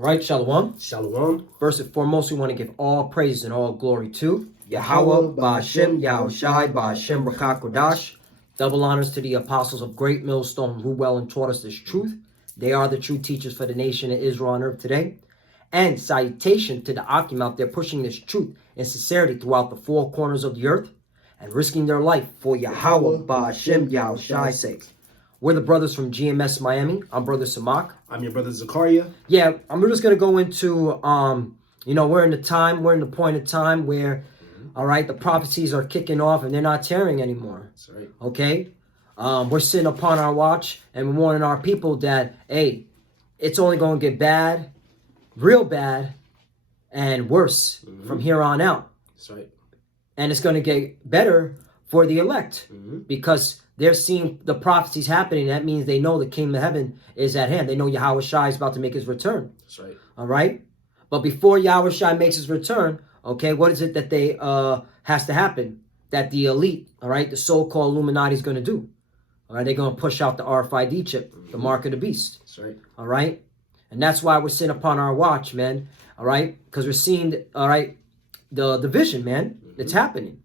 All right, Shalom. Shalom. First and foremost, we want to give all praise and all glory to Yahweh, Ba'ashem, Yahushai, Ba'ashem, Rakah Kodash. Double honors to the apostles of Great Millstone who well and taught us this truth. They are the true teachers for the nation of Israel on earth today. And salutation to the Akim out there pushing this truth and sincerity throughout the four corners of the earth and risking their life for Yahweh, Ba'ashem, Yahushai's sake. We're the brothers from GMS Miami. I'm Brother Samak. I'm your brother Zakaria. Yeah, we're just going to go into, we're in the point of time where, all right, the prophecies are kicking off and they're not tearing anymore. That's right. Okay? We're sitting upon our watch and we're warning our people that, hey, it's only going to get bad, real bad, and worse from here on out. That's right. And it's going to get better for the elect because they're seeing the prophecies happening. That means they know the kingdom of heaven is at hand. They know Yahweh Shai is about to make his return. That's right. All right? But before Yahweh Shai makes his return, okay, what is it that they has to happen? That the elite, all right, the so-called Illuminati is going to do. All right, they're going to push out the RFID chip, the mark of the beast. That's right. All right? And that's why we're sitting upon our watch, man. All right? Because we're seeing, all right, the vision, man. It's happening.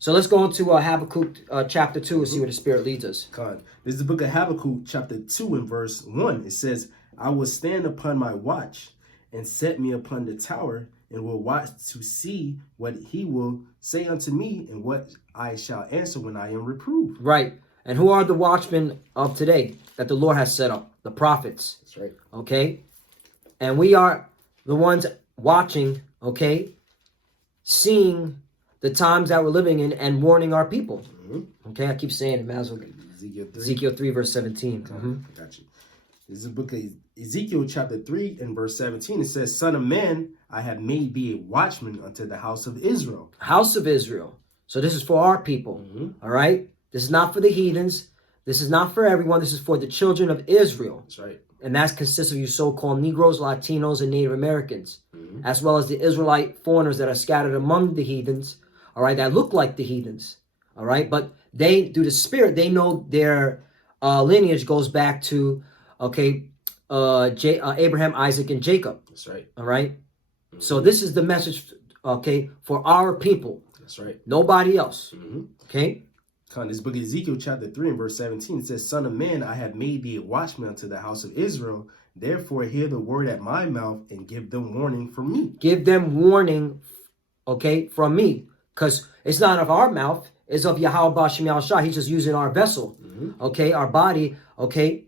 So let's go into Habakkuk chapter 2 and see where the Spirit leads us. God. This is the book of Habakkuk chapter 2 and verse 1. It says, I will stand upon my watch and set me upon the tower and will watch to see what he will say unto me and what I shall answer when I am reproved. Right. And who are the watchmen of today that the Lord has set up? The prophets. That's right. Okay. And we are the ones watching, okay, seeing the times that we're living in and warning our people. Okay, I keep saying it, Mazel. Ezekiel 3 verse 17. I got you. This is the book of Ezekiel chapter 3 and verse 17. It says, Son of man, I have made thee a watchman unto the house of Israel. House of Israel. So this is for our people. All right? This is not for the heathens. This is not for everyone. This is for the children of Israel. That's right. And that consists of you so-called Negroes, Latinos, and Native Americans, as well as the Israelite foreigners that are scattered among the heathens, all right, that look like the heathens, all right? But they, through the Spirit, they know their lineage goes back to, okay, Abraham, Isaac, and Jacob. That's right. All right? So this is the message, okay, for our people. That's right. Nobody else, okay? This book of Ezekiel chapter 3 and verse 17, it says, Son of man, I have made thee a watchman unto the house of Israel. Therefore hear the word at my mouth and give them warning from me. Give them warning, okay, from me. Because it's not of our mouth, it's of Yahweh Ba'ashem Yahushai. He's just using our vessel, okay, our body, okay,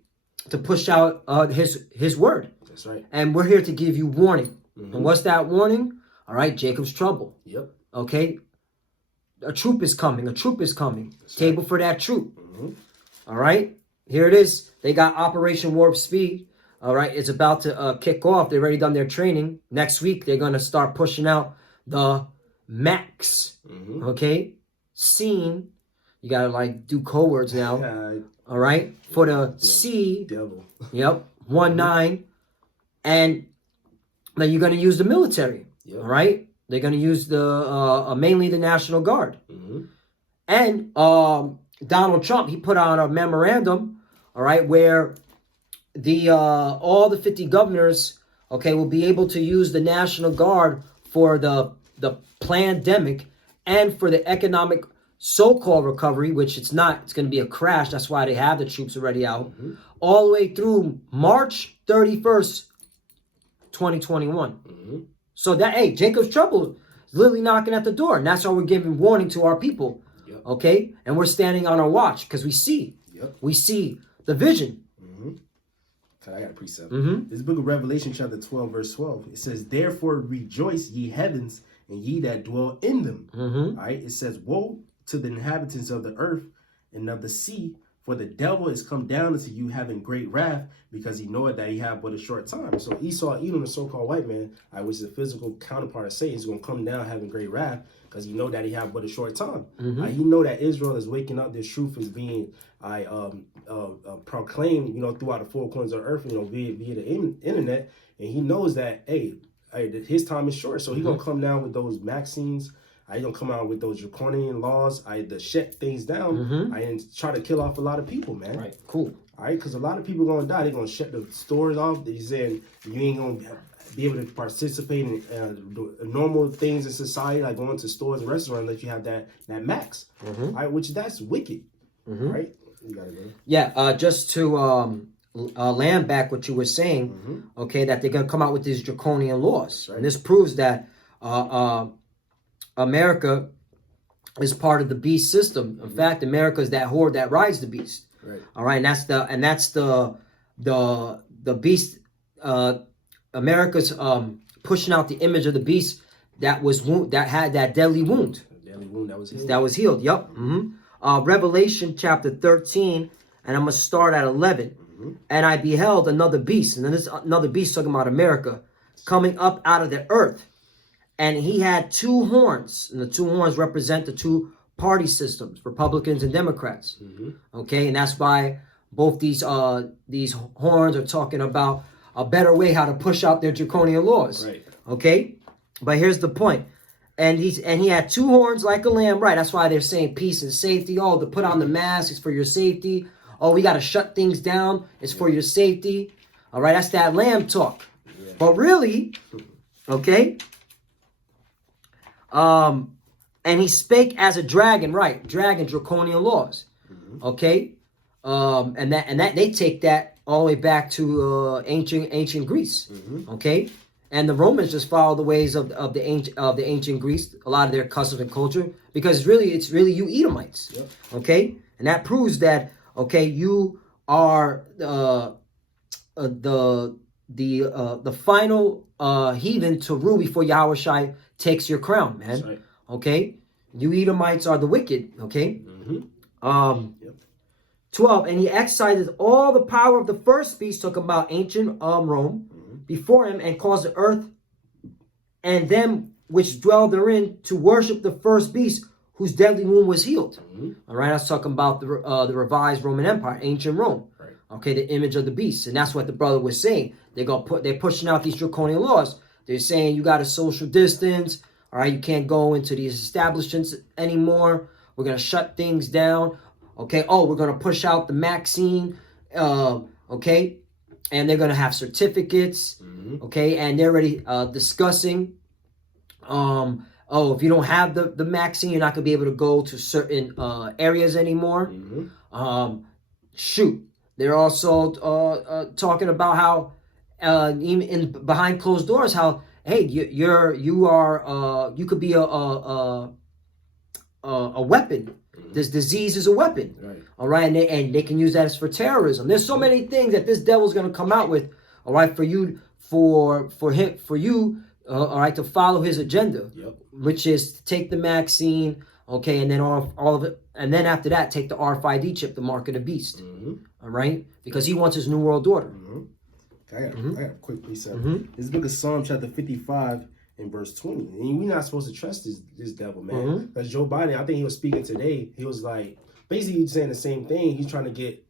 to push out his word. That's right. And we're here to give you warning. And what's that warning? All right, Jacob's trouble. Yep. Okay? A troop is coming. A troop is coming. That's Table right. for that troop. All right? Here it is. They got Operation Warp Speed. All right? It's about to kick off. They've already done their training. Next week, they're going to start pushing out the Max. Okay? Scene. You got to, like, do code words now. All right? For the C. Devil. Yep. 1-9. And then you're going to use the military. Yep. All right? They're going to use the mainly the National Guard. And Donald Trump, he put out a memorandum, all right, where the all the 50 governors, okay, will be able to use the National Guard for the pandemic and for the economic so-called recovery, which it's not. It's going to be a crash. That's why they have the troops already out, all the way through March 31st, 2021. So that, hey, Jacob's trouble is literally knocking at the door. And that's why we're giving warning to our people. Okay? And we're standing on our watch because we see. We see the vision. I got a precept. This book of Revelation chapter 12 verse 12. It says, Therefore rejoice ye heavens and ye that dwell in them. All right? It says, Woe to the inhabitants of the earth and of the sea, for the devil is come down unto you having great wrath, because he knoweth that he have but a short time. So Esau, Edom, the so-called white man, which is the physical counterpart of Satan, is going to come down having great wrath, because he know that he have but a short time. He know that Israel is waking up. This truth is being proclaimed, throughout the four corners of the earth, via the internet, and he knows that, hey, his time is short. So he's going to come down with those vaccines. I don't come out with those draconian laws. To shut things down. And try to kill off a lot of people, man. Right. Cool. All right, because a lot of people gonna die. They're gonna shut the stores off. They're saying you ain't gonna be able to participate in normal things in society, like going to stores and restaurants, unless you have that max. All right, which that's wicked. Right? You gotta go. Yeah. Just to land back what you were saying. Okay, that they're gonna come out with these draconian laws, and this proves that America is part of the beast system. In fact, America is that horde that rides the beast. Right. All right, and that's the beast. America's pushing out the image of the beast that had that deadly wound. Deadly wound that was healed. That was healed. Yep. Revelation chapter 13, and I'm gonna start at 11. And I beheld another beast, and then this another beast talking about America, coming up out of the earth. And he had two horns, and the two horns represent the two party systems, Republicans and Democrats. Okay, and that's why both these horns are talking about a better way how to push out their draconian laws. Right. Okay, but here's the point. And he had two horns like a lamb. Right, that's why they're saying peace and safety. Oh, to put on the mask is for your safety. Oh, we got to shut things down. It's for your safety. All right, that's that lamb talk. Yeah. But really, okay. And he spake as a dragon, right? Dragon, draconian laws. Okay. And that they take that all the way back to ancient Greece. Okay. And the Romans just follow the ways of the ancient Greece, a lot of their customs and culture, because it's really you Edomites. Yep. Okay. And that proves that, okay, you are the final heathen to rule before Yahushua takes your crown, man. Right. Okay, you Edomites are the wicked. Okay. 12, and he exercised all the power of the first beast, talking about ancient Rome, before him, and caused the earth and them which dwell therein to worship the first beast, whose deadly wound was healed. All right, I was talking about the revised Roman Empire, ancient Rome. Right. Okay, the image of the beast, and that's what the brother was saying. They're pushing out these draconian laws. They're saying you got to social distance. All right, you can't go into these establishments anymore. We're gonna shut things down. Okay. Oh, we're gonna push out the vaccine. Okay, and they're gonna have certificates. Okay, and they're already discussing. Oh, if you don't have the vaccine, you're not going to be able to go to certain areas anymore. Shoot. They're also talking about how, even behind closed doors, how, hey, you could be a weapon. This disease is a weapon. Right. All right, and they can use that as for terrorism. There's so many things that this devil's going to come out with. All right, for you, all right, to follow his agenda, which is to take the vaccine, okay, and then all of it, and then after that, take the RFID chip, the mark of the beast, all right, because he wants his new world order. I got a quick precept. This book of Psalm chapter 55 and verse 20, and we're not supposed to trust this devil, man. Because Joe Biden, I think he was speaking today, he was like, basically saying the same thing. He's trying to get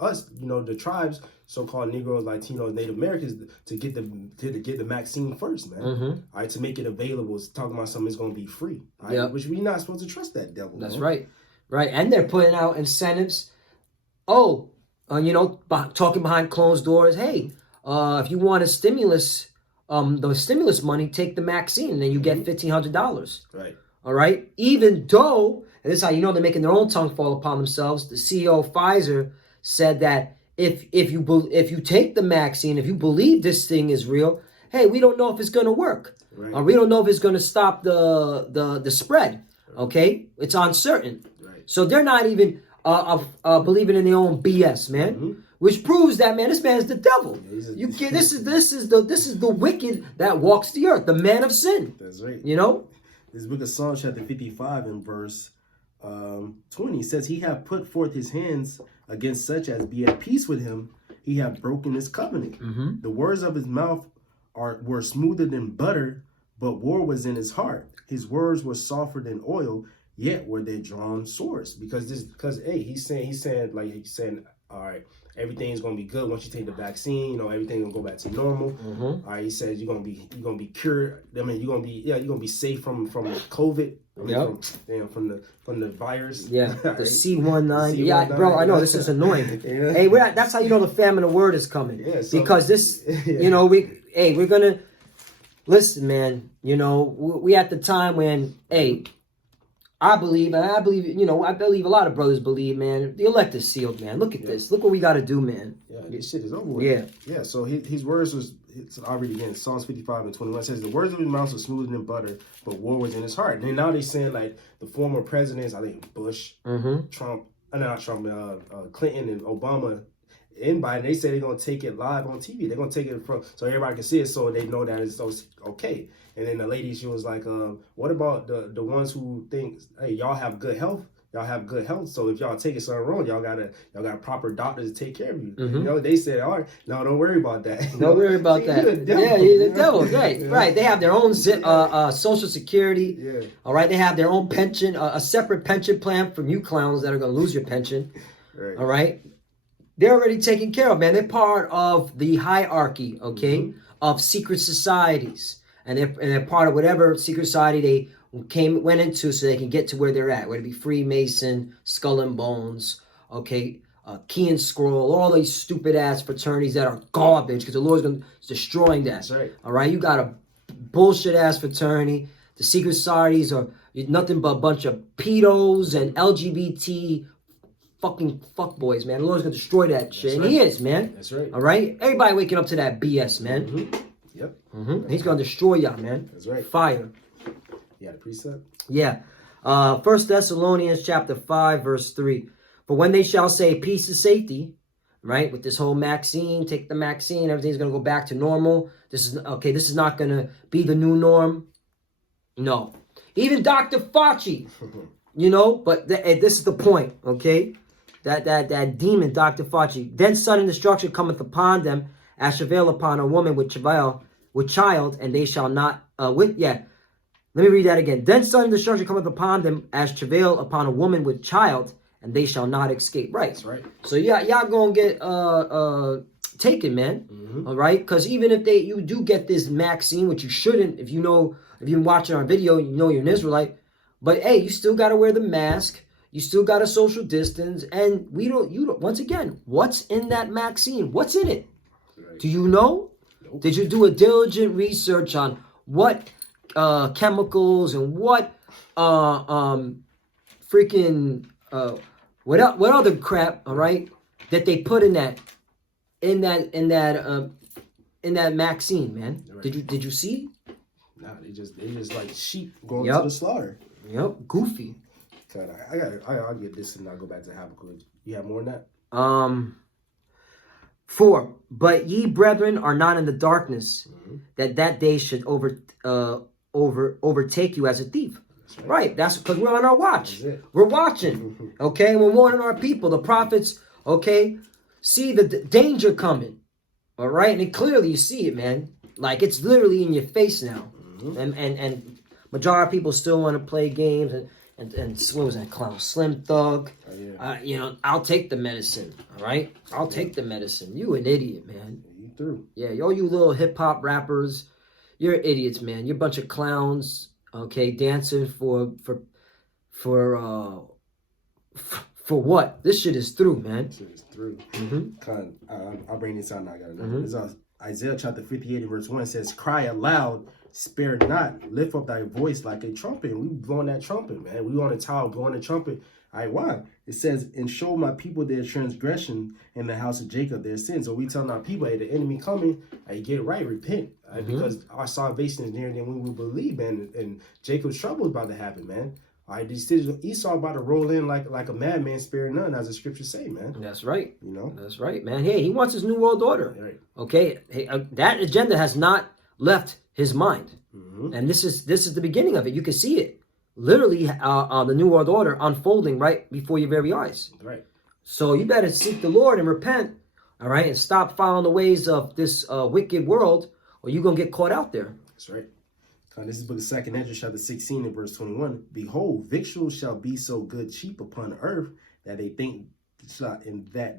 us, the tribes, so-called Negroes, Latinos, Native Americans, to get the vaccine first, man. All right, to make it available. It's talking about something that's going to be free. Right? Which we're not supposed to trust that devil. That's right. Right, and they're putting out incentives. Oh, talking behind closed doors. Hey, if you want a stimulus, the stimulus money, take the vaccine, and then you get $1,500. Right. All right. Even though, and this is how you know they're making their own tongue fall upon themselves. The CEO of Pfizer said that if you take the vaccine, if you believe this thing is real, hey, we don't know if it's going to work. Right. Or we don't know if it's going to stop the spread. Okay, it's uncertain. Right. So they're not even believing in their own BS, man. Which proves that, man, this man is the devil. Yeah, this is the wicked that walks the earth, the man of sin. That's right. This book of Psalm chapter 55 and verse 20 says, he hath put forth his hands against such as be at peace with him. He hath broken his covenant. The words of his mouth were smoother than butter, but war was in his heart. His words were softer than oil, yet were they drawn swords. Because hey, he's saying, all right, everything's gonna be good once you take the vaccine. Everything's gonna go back to normal. All right, he says you're gonna be cured. I mean, you're gonna be safe from COVID. From the virus. Yeah, the right? C19. Yeah, bro, I know this is annoying. Yeah. Hey, that's how you know the famine of word is coming. Yeah, so, because this, you know, we're gonna listen, man. You know, we at the time when, hey, I believe, you know, I believe a lot of brothers believe, man. The elect is sealed, man. Look at this. Look what we got to do, man. Yeah, this shit is over with. Yeah. So his words was, I'll read again. Psalms 55:21 says, "The words of his mouth are smoother than butter, but war was in his heart." And now they're saying like the former presidents, I think Bush, Trump, not Trump, Clinton and Obama, and Biden, they say they're gonna take it live on TV. They're gonna take it from so everybody can see it, so they know that it's okay. And then the lady, she was like, "What about the ones who think, hey, y'all have good health? Y'all have good health. So if y'all taking something wrong, y'all got proper doctors to take care of you." You know, they said, "All right, no, don't worry about that. Don't worry about that." Yeah, he's the devil. Right, right. They have their own Social Security. Yeah. All right, they have their own pension, a separate pension plan from you clowns that are gonna lose your pension. Right. All right. They're already taken care of, man. They're part of the hierarchy, okay, of secret societies. And they're part of whatever secret society they went into so they can get to where they're at. Whether it be Freemason, Skull and Bones, okay, Key and Scroll, all these stupid-ass fraternities that are garbage because the Lord's destroying that. That's right. All right? You got a bullshit-ass fraternity. The secret societies are nothing but a bunch of pedos and LGBT fucking fuckboys, man. The Lord's going to destroy that shit. Right. And he is, man. That's right. All right? Everybody waking up to that BS, man. Yep. He's going to destroy y'all, man. That's right. Fire. You got a precept? Yeah. 1 Thessalonians chapter 5, verse 3. For when they shall say peace and safety, right, with this whole vaccine, take the vaccine, everything's going to go back to normal. This is not going to be the new norm. No. Even Dr. Fauci, you know, but this is the point, okay? That demon, Dr. Fauci. Then sudden destruction cometh upon them, as travail upon a woman with child, and they shall not, Let me read that again. Then sudden destruction cometh upon them, as travail upon a woman with child, and they shall not escape. Right. That's right. So y'all gonna get taken, man. All right? Because even if you do get this vaccine, which you shouldn't, if you've been watching our video, you know you're an Israelite. But hey, you still gotta wear the mask. You still gotta social distance, and once again, what's in that vaccine? What's in it? Right. Do you know? Nope. Did you do a diligent research on what chemicals and what what other crap, all right, that they put in that vaccine, man? Right. Did you see? Nah, they just like sheep going to the slaughter. Yep, goofy. I'll get this and I'll go back to Habakkuk. You have more than that? 4. But ye brethren are not in the darkness, that day should overtake you as a thief. That's right. That's because we're on our watch. We're watching. Okay, we're warning our people. The prophets, okay, see the danger coming. All right, and clearly you see it, man. Like it's literally in your face now. And majority of people still want to play games and what was that clown? Slim Thug. You know, I'll take the medicine. All right, I'll take the medicine. You an idiot, man. You through? Yeah, all you little hip hop rappers, you're idiots, man. You're a bunch of clowns. Okay, dancing for what? This shit is through, man. This shit is through. I'll bring this out now. I got another. It's Isaiah chapter 58 verse 1 says, "Cry aloud, spare not, lift up thy voice like a trumpet." We blowing that trumpet, man. We on the tower blowing the trumpet. All right, why? It says, "And show my people their transgression, and the house of Jacob their sins." So we telling our people, hey, the enemy coming, hey, get right, repent. Because our salvation is nearer than we believe, man. And Jacob's trouble is about to happen, man. All right, Esau about to roll in like a madman, spare none, as the scriptures say, man. That's right. You know? That's right, man. Hey, he wants his new world order. Right. Okay? Hey, that agenda has not left his mind. And this is the beginning of it. You can see it. Literally, the new world order unfolding right before your very eyes. Right. So you better seek the Lord and repent, all right, and stop following the ways of this wicked world, or you're going to get caught out there. That's right. This is book of 2 Ezra, chapter 16 and verse 21. "Behold, victuals shall be so good cheap upon earth, that they think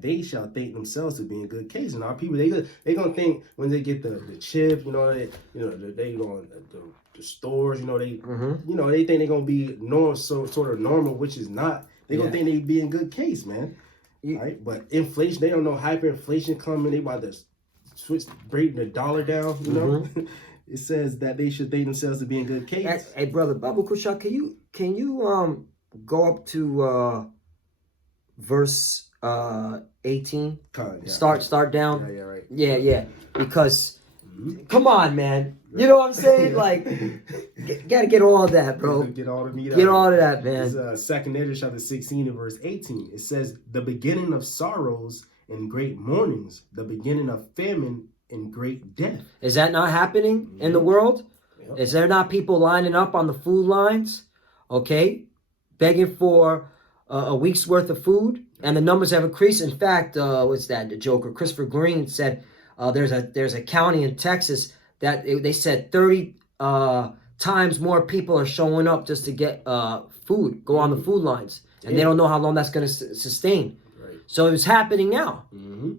they shall think themselves to be in good case. And our people, they gonna think when they get the chip, they go on the stores, they think they're gonna be normal, sort of normal, which is not. They gonna think they be in good case, man. Right? But inflation, they don't know hyperinflation coming. They about to break the dollar down. It says that they should think themselves to be in good case. Hey, brother, Babu Kushak, can you go up to verse 18? Start down. Yeah, right. Yeah. Because come on, man. You know what I'm saying? Like, gotta get all of that, bro. Get all the meat Get out. all of that, man. It's 2 Ezra chapter 16 and verse 18. It says, the beginning of sorrows and great mournings, the beginning of famine and great death. Is that not happening in the world? Yep. Is there not people lining up on the food lines, okay, begging for a week's worth of food? And the numbers have increased. In fact, what's that? The Joker, Christopher Green said there's a county in Texas that they said 30 times more people are showing up just to get food, go on the food lines. And they don't know how long that's going to sustain. Right. So it's happening now.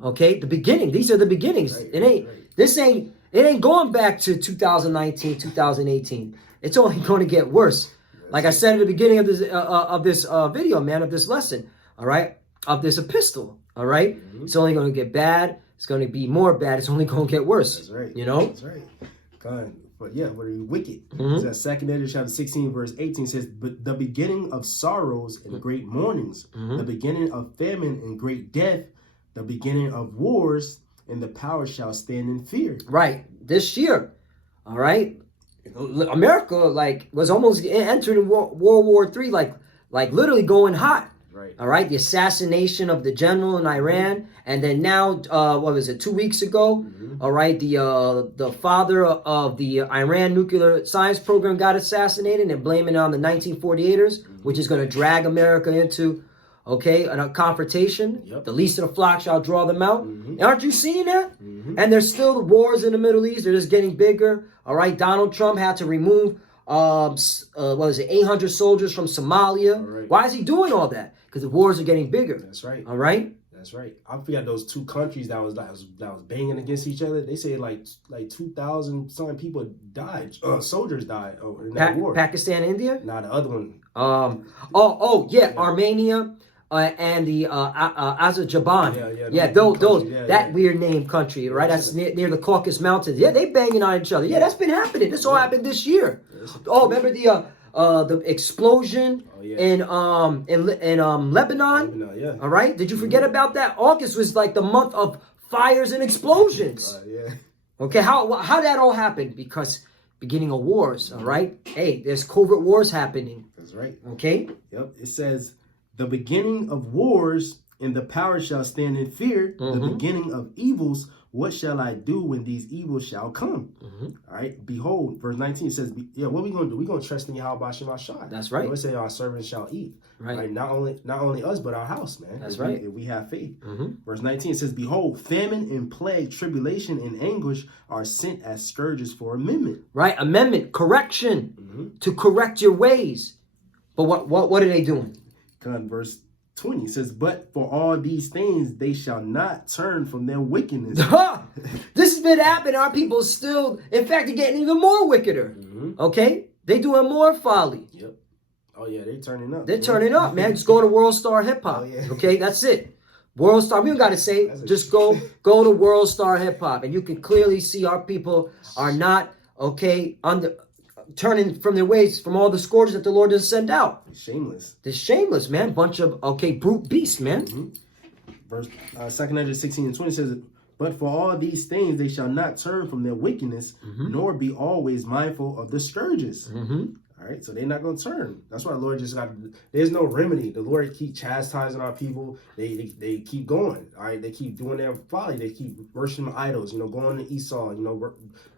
Okay, the beginning. These are the beginnings. Right. It ain't going back to 2019, 2018. It's only going to get worse. Like I said at the beginning of this video, man, of this lesson, all right, of this epistle, all right. It's only going to get bad. It's going to be more bad. It's only going to get worse. That's right. You know. That's right. God. But yeah, what are you wicked? So 2 Ezra chapter 16 verse 18 says, but the beginning of sorrows and great mournings, the beginning of famine and great death, the beginning of wars, and the power shall stand in fear. Right. This year, all right, America was almost entering World War III, like literally going hot. Right. All right, the assassination of the general in Iran, and then now, what was it, 2 weeks ago? All right, the father of the Iran nuclear science program got assassinated, and blaming it on the 1948ers, which is going to drag America into, a confrontation. Yep. The least of the flock shall draw them out. Aren't you seeing that? And there's still the wars in the Middle East. They're just getting bigger. All right, Donald Trump had to remove 800 soldiers from Somalia. Right. Why is he doing all that? Because the wars are getting bigger. That's right. All right. That's right. I forgot those two countries that was banging against each other. They say like 2,000 something people died. Soldiers died in that war. Pakistan, India. Nah, the other one. Armenia. And the Azerbaijan. That weird name country, right? That's near the Caucasus Mountains. Yeah, they banging on each other. Yeah, that's been happening. This all happened this year. Oh, remember the explosion in Lebanon? Yeah. All right. Did you forget about that? August was like the month of fires and explosions. Okay. How that all happened? Because beginning of wars. All right. Hey, there's covert wars happening. That's right. Okay. Yep. It says, the beginning of wars, and the power shall stand in fear. The beginning of evils, what shall I do when these evils shall come? All right. Behold, verse 19 says, what are we going to do? We're going to trust in Yahweh Shem Ashai. That's right. We say our servants shall eat. Right. Not only us, but our house, man. That's right. If we have faith. Verse 19 says, behold, famine and plague, tribulation and anguish are sent as scourges for amendment. Right. Amendment, correction, to correct your ways. But what are they doing? Verse 20 says, but for all these things they shall not turn from their wickedness. This has been happening. Our people still, in fact, they're getting even more wickeder. Okay? They doing more folly. Yep. Oh yeah, they're turning up. They're turning up, man. Just go to World Star Hip Hop. Okay, that's it. World Star. We don't got to say. Just go to World Star Hip Hop, and you can clearly see our people are not turning from their ways, from all the scourges that the Lord does send out. Shameless. They're shameless, man. Bunch of brute beasts, man. Verse 2 Ezra 16 and 20 says, but for all these things they shall not turn from their wickedness, nor be always mindful of the scourges. All right, so they're not going to turn. That's why the Lord there's no remedy. The Lord keep chastising our people. They keep going. All right, they keep doing their folly. They keep worshiping idols, going to Esau,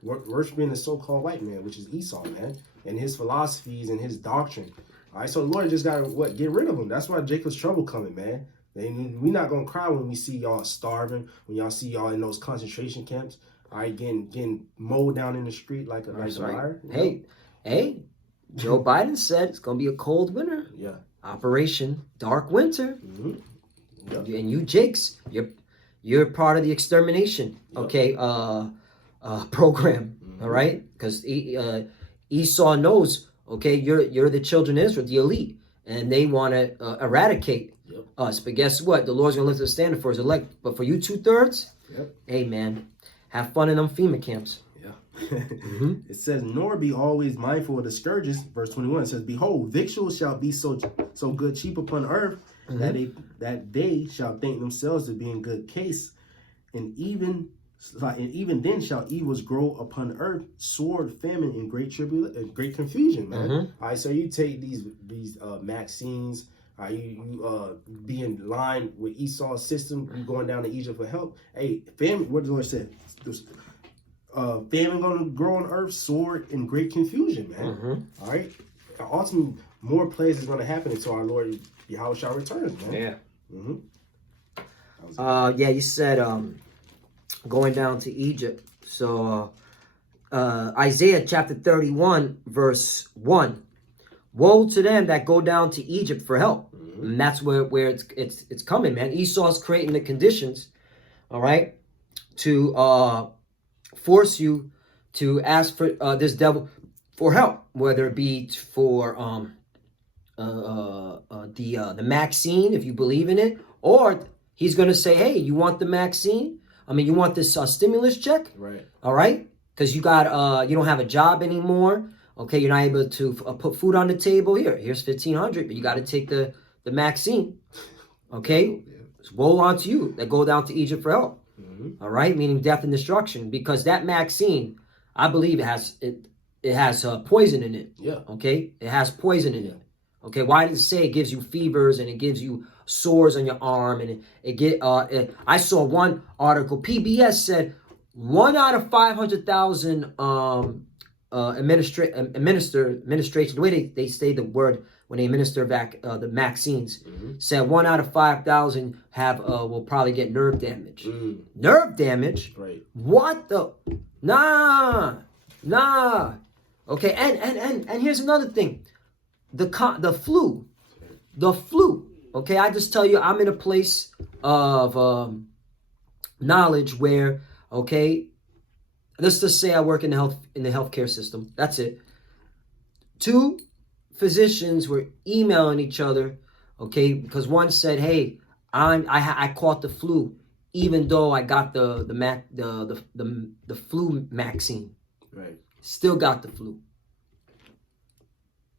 worshiping the so-called white man, which is Esau, man, and his philosophies and his doctrine. All right, so the Lord just got to, get rid of them. That's why Jacob's trouble coming, man. We're not going to cry when we see y'all starving, when y'all see y'all in those concentration camps, all right, getting mowed down in the street like a liar. Hey. Joe Biden said it's going to be a cold winter. Yeah. Operation Dark Winter. Yep. And you Jakes, you're part of the extermination, okay, program, all right? Because Esau knows, okay, you're the children of Israel, the elite, and they want to eradicate us. But guess what? The Lord's going to lift the standard for his elect. But for you 2/3, hey, man, have fun in them FEMA camps. It says, nor be always mindful of the scourges. Verse 21 says, behold, victuals shall be so good cheap upon earth that they shall think themselves to be in good case, and even then shall evils grow upon earth, sword, famine, and great confusion, man. All right, so you take these Maximes. You be in line with Esau's system. You going down to Egypt for help. Hey, famine. What the Lord said. Famine gonna grow on earth, sword, and great confusion, man. All right. Ultimately, more plagues is gonna happen until our Lord Yahweh returns, man. You said going down to Egypt. So Isaiah chapter 31 verse 1. Woe to them that go down to Egypt for help. And that's where it's coming, man. Esau's creating the conditions, all right, to force you to ask for this devil for help, whether it be for the Maxine, if you believe in it, or he's going to say, hey, you want the Maxine? I mean, you want this stimulus check? Right. All right? Because you don't have a job anymore. Okay, you're not able to put food on the table. Here's $1,500, but you got to take the Maxine. Okay? It's woe unto you that go down to Egypt for help. All right, meaning death and destruction, because that Maxine, I believe it has poison in it. Okay, it has poison in it. Okay, why does it say it gives you fevers and it gives you sores on your arm and I saw one article. PBS said 1 out of 500,000 administration. The way they say the word when they administer back the Maxines, said 1 out of 5,000 will probably get nerve damage. Nerve damage? Right. What the? Nah. Okay, and here's another thing. The flu. Okay, I just tell you, I'm in a place of knowledge where, okay, let's just say I work in the healthcare system. That's it. 2 physicians were emailing each other, okay, because one said, hey, I caught the flu, even though I got the flu Maxine. Right. Still got the flu.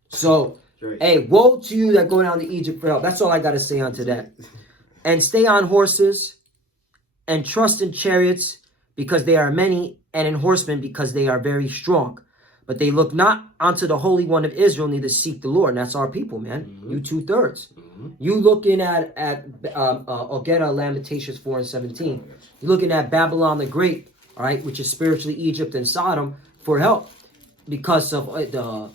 So, hey, woe to you that go down to Egypt for help. That's all I got to say onto that. And stay on horses and trust in chariots because they are many, and in horsemen because they are very strong. But they look not unto the Holy One of Israel, neither seek the Lord. And that's our people, man. You 2/3. You looking at I'll get Lamentations 4:17. You're looking at Babylon the Great, all right, which is spiritually Egypt and Sodom, for help because of the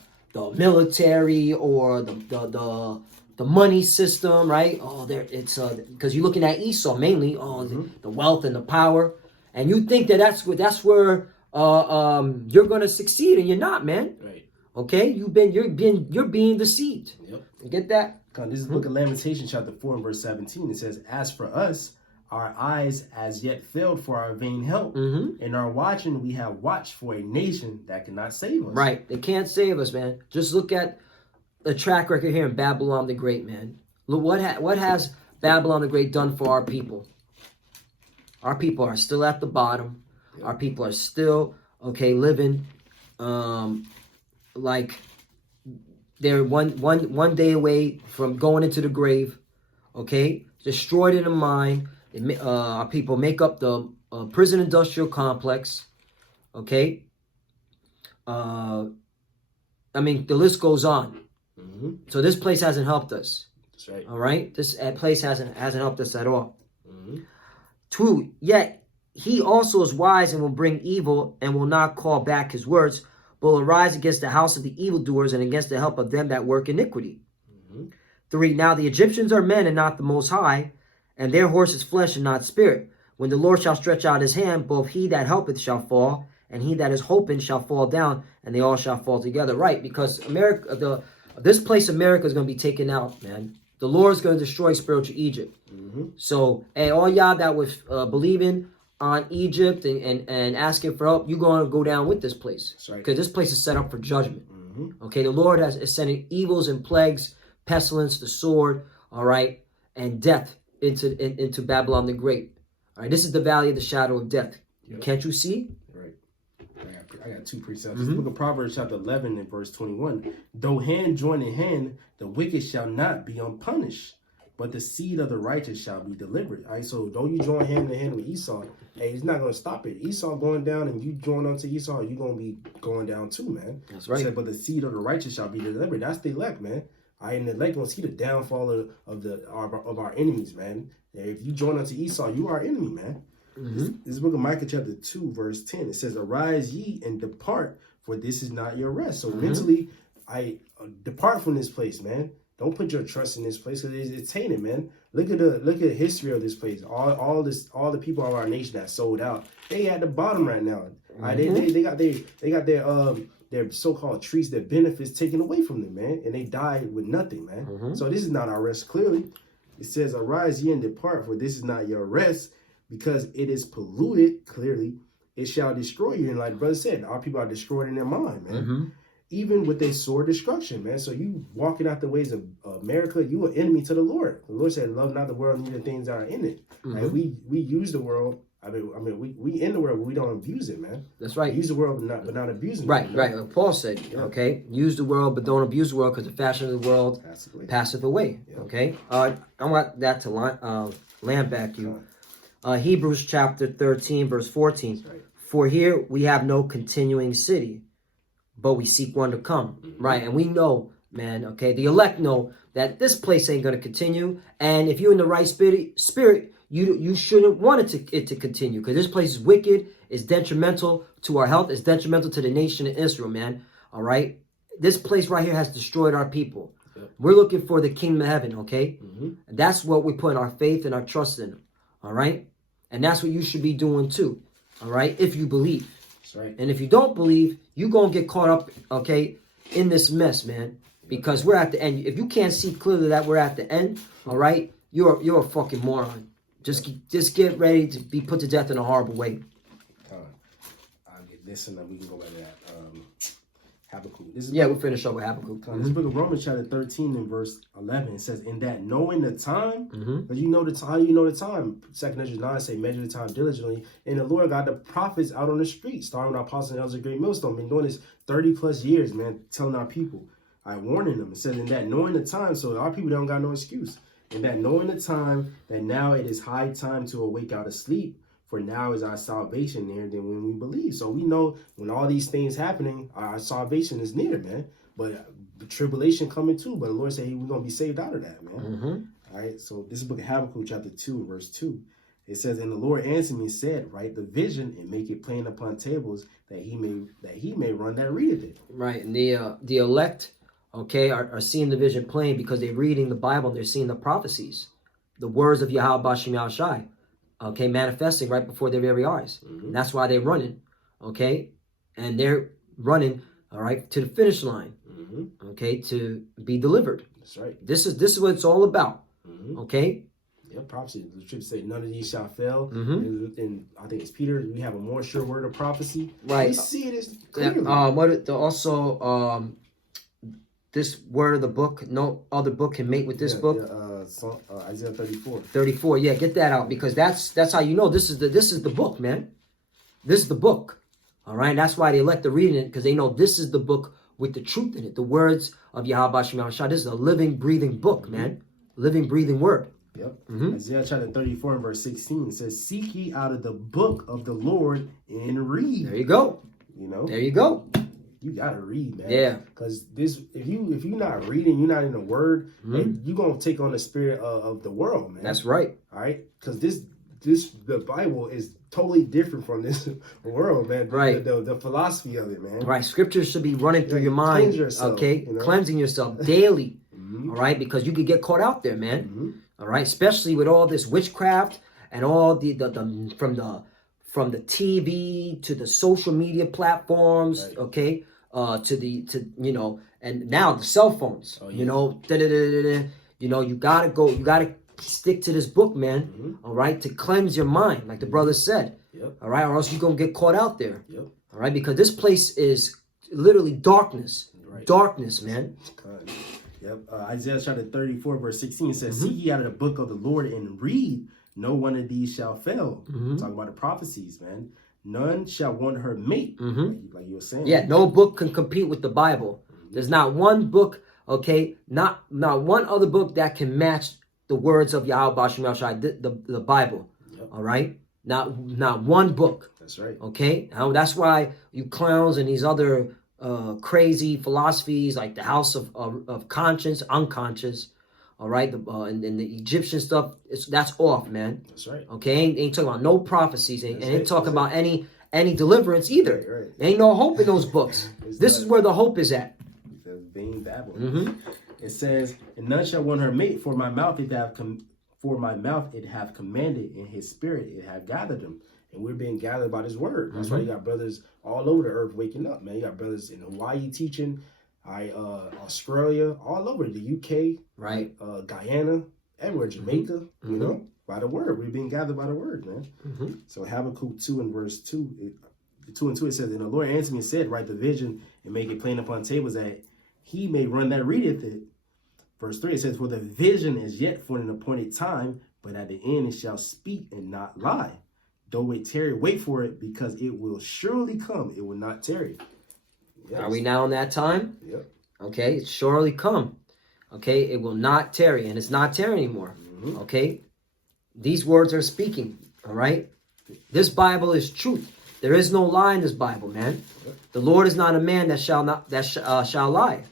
military or the money system, right? It's because you're looking at Esau mainly, the wealth and the power, and you think that's where you're gonna succeed, and you're not, man. Right. Okay, you're being deceived. Yep. You get that? This is the book of Lamentations, chapter 4 and verse 17. It says, as for us, our eyes as yet failed for our vain help. In our watching, we have watched for a nation that cannot save us. Right. They can't save us, man. Just look at the track record here in Babylon the Great, man. Look what has Babylon the Great done for our people. Our people are still at the bottom. Our people are still, okay, living like they're one day away from going into the grave, okay? Destroyed in the mind. Our people make up the prison industrial complex, okay? I mean, the list goes on. So this place hasn't helped us. That's right. All right? This place hasn't helped us at all. 2, yet he also is wise and will bring evil and will not call back his words, but will arise against the house of the evildoers and against the help of them that work iniquity. 3, now the Egyptians are men and not the Most High, and their horse is flesh and not spirit. When the Lord shall stretch out his hand, both he that helpeth shall fall, and he that is hoping shall fall down, and they all shall fall together. Right, because this place America is going to be taken out, man. The Lord's going to destroy spiritual Egypt. So, hey, all y'all that was believing on Egypt and asking for help, you're going to go down with this place. Because this place is set up for judgment. Okay, the Lord is sending evils and plagues, pestilence, the sword, all right, and death into Babylon the Great. All right, this is the valley of the shadow of death. Can't you see? Right. I got two precepts. This book of Proverbs chapter 11 and verse 21. Though hand join in hand, the wicked shall not be unpunished, but the seed of the righteous shall be delivered. All right, so though you join hand in hand with Esau, hey, it's not going to stop it. Esau going down and you join onto Esau, you're going to be going down too, man. That's right. Said, but the seed of the righteous shall be delivered. That's the elect, man. And the elect going to see the downfall of our enemies, man. If you join unto Esau, you are our enemy, man. This book of Micah chapter 2 verse 10, it says, arise ye and depart, for this is not your rest. So mentally, I depart from this place, man. Don't put your trust in this place because it's tainted, man. Look at the history of this place. All the people of our nation that sold out, they at the bottom right now. They got their so-called treats, their benefits taken away from them, man, and they died with nothing, man. So this is not our rest. Clearly, it says, arise ye and depart, for this is not your rest, because it is polluted. Clearly, it shall destroy you. And like the brother said, our people are destroyed in their mind, man. Even with their sword destruction, man. So you walking out the ways of America, you are enemy to the Lord. The Lord said, love not the world, neither the things that are in it. Right? We use the world. I mean, we in the world, but we don't abuse it, man. That's right. Use the world, but not abuse it. Right, right. Like Paul said, okay, use the world, but don't abuse the world, because the fashion of the world passeth away. Okay, I want that to land back you. Hebrews chapter 13, verse 14. For here we have no continuing city, but we seek one to come. Right, and we know, man, okay, the elect know that this place ain't going to continue, and if you're in the right spirit, you shouldn't want it to continue, because this place is wicked, it's detrimental to our health, it's detrimental to the nation of Israel, man. All right, this place right here has destroyed our people. We're looking for the kingdom of heaven, okay? That's what we put our faith and our trust in. All right, and that's what you should be doing too. All right, if you believe. That's right. And if you don't believe, you're gonna get caught up, okay, in this mess, man. Because we're at the end. If you can't see clearly that we're at the end, all right, you're a fucking moron. Just get ready to be put to death in a horrible way. I'll get this, and then we can go back to that. Habakkuk. We'll finish up with Habakkuk. This book of Romans chapter 13 and verse 11, it says, in that knowing the time, because you know the time, how you know the time? 2 Ezra 9 say, measure the time diligently. And the Lord got the prophets out on the street, starting with our apostles and elders of Great Millstone. Been doing this 30 plus years, man, telling our people. I warning them. It says, in that knowing the time, so our people don't got no excuse. In that knowing the time, that now it is high time to awake out of sleep, for now is our salvation nearer than when we believe. So we know when all these things happening, our salvation is near, man. But the tribulation coming too. But the Lord said, hey, we're going to be saved out of that, man. All right, so this is book of Habakkuk chapter 2, verse 2. It says, and the Lord answered me and said, write the vision and make it plain upon tables, that he may run that readeth it. Right, and the elect, okay, are seeing the vision plain because they're reading the Bible and they're seeing the prophecies, the words of Yahweh Bashim Yahushai, okay, manifesting right before their very eyes. And that's why they're running, okay, and they're running, all right, to the finish line, okay, to be delivered. That's right. This is what it's all about, okay. Yeah, prophecy. The scripture say, none of these shall fail. And I think it's Peter. We have a more sure word of prophecy. Right. We see it as clearly. This word of the book, no other book can mate with this book. Isaiah 34. 34. Yeah, get that out, because that's how you know this is the book, man. This is the book. All right. That's why the elect are reading it, because they know this is the book with the truth in it. The words of Yahweh Shema Shah. This is a living, breathing book, man. Living, breathing word. Yep. Isaiah chapter 34 and verse 16 says, seek ye out of the book of the Lord and read. There you go. You know. There you go. You gotta read, man. Yeah. Because this, if you're not reading, you're not in the word, you're gonna take on the spirit of the world, man. That's right. All right. Because the Bible is totally different from this world, man. Right. The philosophy of it, man. Right. Scriptures should be running through your mind. Cleanse yourself, okay. You know? Cleansing yourself daily. All right. Because you could get caught out there, man. All right. Especially with all this witchcraft and all the from the TV to the social media platforms, right. Okay, to you know, and now the cell phones, you know, you know, you gotta stick to this book, man. All right, to cleanse your mind, like the brother said. All right, or else you're gonna get caught out there. All right, because this place is literally darkness. Darkness, man. Isaiah chapter 34, verse 16 says, "See ye out of the book of the Lord and read, no one of these shall fail." Talking about the prophecies, man. None shall want her mate, like you were saying. Yeah, no book can compete with the Bible. There's not one book, okay, not one other book that can match the words of Yahweh Bashim Yahushai, the Bible. All right, not one book. That's right. Okay, now that's why you clowns and these other crazy philosophies like the house of conscience, unconscious, all right, and the Egyptian stuff, that's off, man. That's right. Okay, ain't talking about no prophecies, ain't talking about any deliverance either. Ain't no hope in those books. This is where the hope is at. That's vain babble. It says, "And none shall want her mate, for my mouth it have commanded, and his spirit it have gathered them." And we're being gathered by this word. That's why you got brothers all over the earth waking up, man. You got brothers in Hawaii teaching, Australia, all over the UK, right? Guyana, everywhere, Jamaica. You know, by the word, we're being gathered by the word, man. So Habakkuk 2 and verse 2, 2 and 2, it says, "And the Lord answered me and said, write the vision and make it plain upon tables, that he may run that readeth it." Verse 3, it says, "For the vision is yet for an appointed time, but at the end it shall speak and not lie. Though it tarry, wait for it, because it will surely come. It will not tarry." Yes. Are we now in that time? Yep. Okay, it's surely come. Okay, it will not tarry, and it's not tarry anymore. Okay, these words are speaking. All right, this Bible is truth. There is no lie in this Bible, man. The Lord is not a man that shall lie.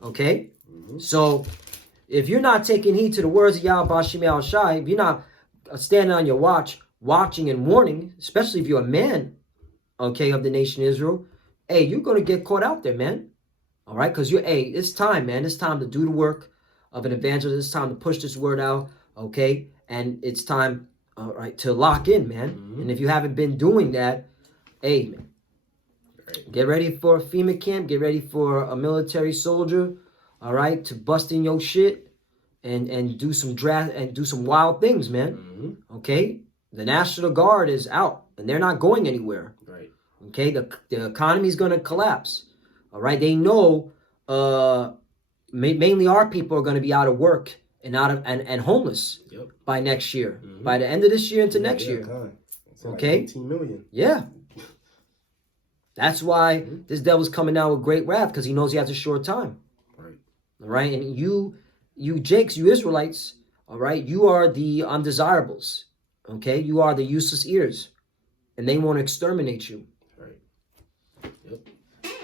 Okay, so if you're not taking heed to the words of Yahweh Bashim Yahushai, if you're not standing on your watching and warning, especially if you're a man, okay, of the nation Israel, hey, you're going to get caught out there, man. All right, because it's time, man. It's time to do the work of an evangelist. It's time to push this word out, okay? And it's time, all right, to lock in, man. And if you haven't been doing that, hey, man, get ready for a FEMA camp. Get ready for a military soldier, all right, to bust in your shit and do some draft and do some wild things, man. Okay? The National Guard is out, and they're not going anywhere. Right. Okay, the economy is going to collapse. All right, they know mainly our people are going to be out of work and and homeless by next year, by the end of this year into next year. Okay, like 18 million. Yeah, that's why this devil's coming out with great wrath, because he knows he has a short time. Right. All right, and you Jakes, you Israelites, all right, you are the undesirables. Okay, you are the useless ears, and they want to exterminate you. Right. Yep.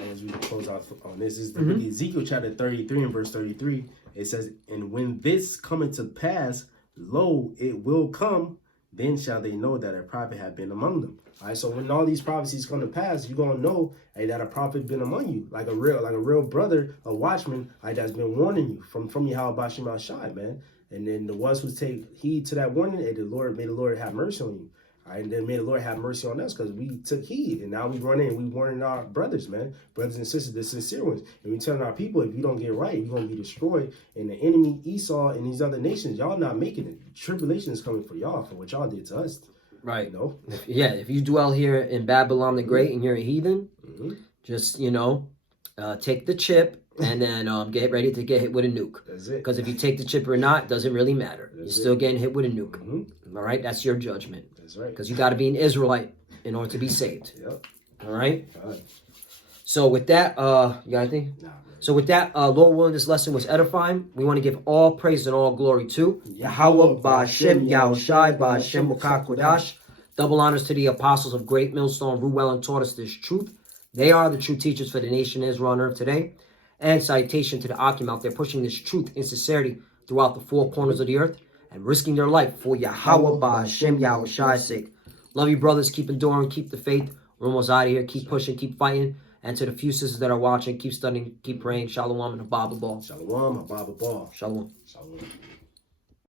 And as we close out on this, is the Ezekiel chapter 33 and verse 33. It says, "And when this cometh to pass, lo, it will come. Then shall they know that a prophet have been among them." All right. So when all these prophecies come to pass, you're gonna know, hey, that a prophet been among you, like a real brother, a watchman, that's been warning you from Yahweh Bashim Yahushai, man. And then the ones who take heed to that warning, and may the Lord have mercy on you. All right, and then may the Lord have mercy on us, because we took heed, and now we running and we warning our brothers, man, brothers and sisters, the sincere ones, and we telling our people, if you don't get right, you're gonna be destroyed. And the enemy Esau and these other nations, y'all not making it. Tribulation is coming for y'all for what y'all did to us. Right. You know? Yeah. If you dwell here in Babylon the Great and you're a heathen, just take the chip. And then get ready to get hit with a nuke. That's it. Because if you take the chip or not, doesn't really matter. You're still getting hit with a nuke. All right? That's your judgment. That's right. Because you got to be an Israelite in order to be saved. Yep. All right? God. So with that, you got anything? Nah, man. So with that, Lord willing, this lesson was edifying. We want to give all praise and all glory to Yahweh Ba'Shem Yahushai Ba'Shem Kodash. Double honors to the apostles of Great Millstone, Ruel, and taught us this truth. They are the true teachers for the nation of Israel on earth today. And citation to the Akim out there pushing this truth in sincerity throughout the four corners of the earth and risking their life for Yahweh Ba'Shem Yahushai's sake. Love you, brothers. Keep enduring. Keep the faith. We're almost out of here. Keep pushing. Keep fighting. And to the few sisters that are watching, keep studying. Keep praying. Shalom and a Baba Ball. Shalom, a Baba Ball. Shalom. Shalom.